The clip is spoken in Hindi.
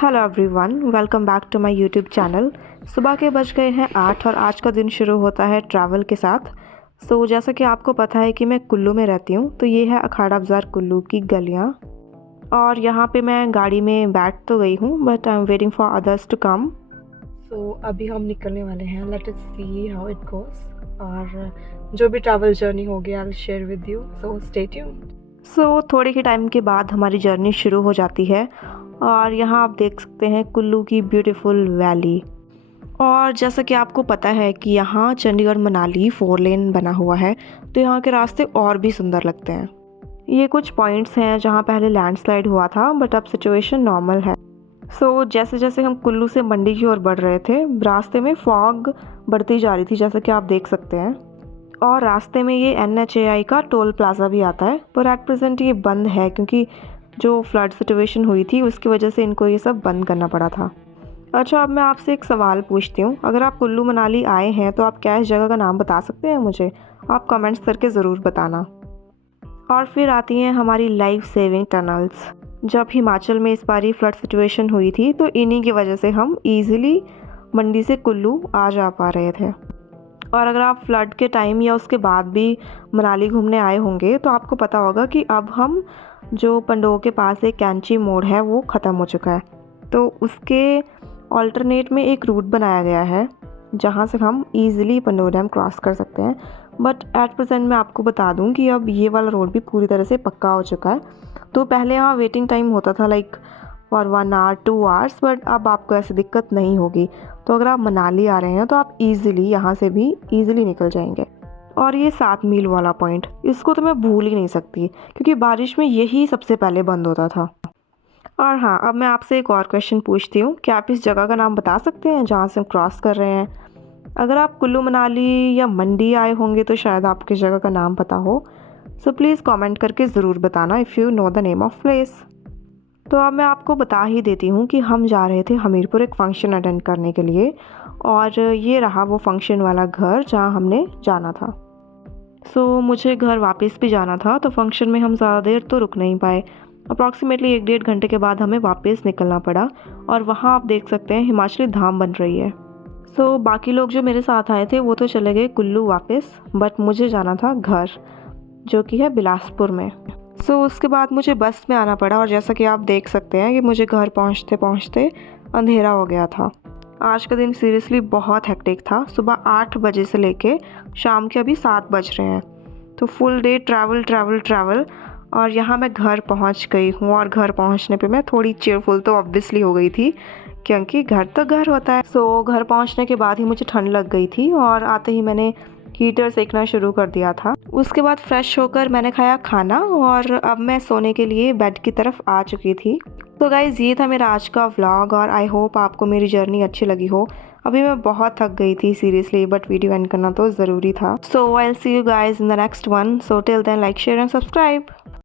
Hello everyone, welcome back to my YouTube channel. सुबह के बज गए हैं 8 और आज का दिन शुरू होता है ट्रैवल के साथ। जैसा कि आपको पता है कि मैं कुल्लू में रहती हूँ, तो ये है अखाड़ा बाज़ार कुल्लू की गलियाँ। और यहाँ पे मैं गाड़ी में बैठ तो गई हूँ, but I am waiting for others to come. अभी हम निकलने वाले हैं। Let us see how it goes. और जो भी ट्रैवल जर्नी होगी I will share with you, so stay tuned. थोड़े ही टाइम के बाद हमारी जर्नी शुरू हो जाती है और यहाँ आप देख सकते हैं कुल्लू की ब्यूटीफुल वैली। और जैसा कि आपको पता है कि यहाँ चंडीगढ़ मनाली 4 लेन बना हुआ है, तो यहाँ के रास्ते और भी सुंदर लगते हैं। ये कुछ पॉइंट्स हैं जहाँ पहले लैंडस्लाइड हुआ था, बट अब सिचुएशन नॉर्मल है। जैसे जैसे हम कुल्लू से मंडी की ओर बढ़ रहे थे, रास्ते में फॉग बढ़ती जा रही थी, जैसा कि आप देख सकते हैं। और रास्ते में ये NHAI का टोल प्लाज़ा भी आता है, पर एट प्रेजेंट ये बंद है क्योंकि जो फ्लड सिचुएशन हुई थी उसकी वजह से इनको ये सब बंद करना पड़ा था। अच्छा, अब मैं आपसे एक सवाल पूछती हूँ। अगर आप कुल्लू मनाली आए हैं तो आप क्या इस जगह का नाम बता सकते हैं मुझे? आप कमेंट्स करके ज़रूर बताना। और फिर आती हैं हमारी लाइफ सेविंग टनल्स। जब हिमाचल में इस बारी फ्लड सिचुएशन हुई थी, तो इन्हीं की वजह से हम ईज़िली मंडी से कुल्लू आ जा पा रहे थे। और अगर आप फ्लड के टाइम या उसके बाद भी मनाली घूमने आए होंगे, तो आपको पता होगा कि अब हम जो पंडोह के पास एक कैंची मोड़ है वो ख़त्म हो चुका है। तो उसके ऑल्टरनेट में एक रूट बनाया गया है जहाँ से हम ईज़िली पंडोह डैम क्रॉस कर सकते हैं। बट एट प्रेजेंट मैं आपको बता दूं कि अब ये वाला रोड भी पूरी तरह से पक्का हो चुका है। तो पहले यहाँ वेटिंग टाइम होता था like for 1 hour 2 hours, but अब आपको ऐसी दिक्कत नहीं होगी। तो अगर आप मनाली आ रहे हैं तो आप ईज़िली यहाँ से भी ईज़िली निकल जाएंगे। और ये 7 मील वाला पॉइंट, इसको तो मैं भूल ही नहीं सकती क्योंकि बारिश में यही सबसे पहले बंद होता था। और हाँ, अब मैं आपसे एक और क्वेश्चन पूछती हूँ। क्या आप इस जगह का नाम बता सकते हैं जहाँ से हम क्रॉस कर रहे हैं? अगर आप कुल्लू मनाली या मंडी आए होंगे तो शायद आपको इस जगह का नाम पता हो। सो प्लीज़ कमेंट करके ज़रूर बताना if you know the name of place. तो अब मैं आपको बता ही देती हूँ कि हम जा रहे थे हमीरपुर एक फ़ंक्शन अटेंड करने के लिए, और ये रहा वो फंक्शन वाला घर जहाँ हमने जाना था। मुझे घर वापस भी जाना था, तो फंक्शन में हम ज़्यादा देर तो रुक नहीं पाए। अप्रॉक्सीमेटली 1-1.5 घंटे के बाद हमें वापस निकलना पड़ा। और वहाँ आप देख सकते हैं हिमाचली धाम बन रही है। बाकी लोग जो मेरे साथ आए थे वो तो चले गए कुल्लू वापस, बट मुझे जाना था घर जो कि है बिलासपुर में। उसके बाद मुझे बस में आना पड़ा, और जैसा कि आप देख सकते हैं कि मुझे घर पहुंचते पहुंचते अंधेरा हो गया था। आज का दिन सीरियसली बहुत हेक्टिक था। सुबह 8 बजे से लेके शाम के अभी 7 बज रहे हैं, तो full day travel travel travel. और यहाँ मैं घर पहुँच गई हूँ, और घर पहुँचने पे मैं थोड़ी चीयरफुल तो ऑब्वियसली हो गई थी क्योंकि घर तो घर होता है। घर पहुँचने के बाद ही मुझे ठंड लग गई थी, और आते ही मैंने हीटर सेकना शुरू कर दिया था। उसके बाद फ्रेश होकर मैंने खाया खाना, और अब मैं सोने के लिए बेड की तरफ आ चुकी थी। तो गाइज़, ये था मेरा आज का व्लॉग, और आई होप आपको मेरी जर्नी अच्छी लगी हो। अभी मैं बहुत थक गई थी सीरियसली, बट वीडियो एंड करना तो ज़रूरी था। I will see you guys in the next one. Till then, like, share and subscribe.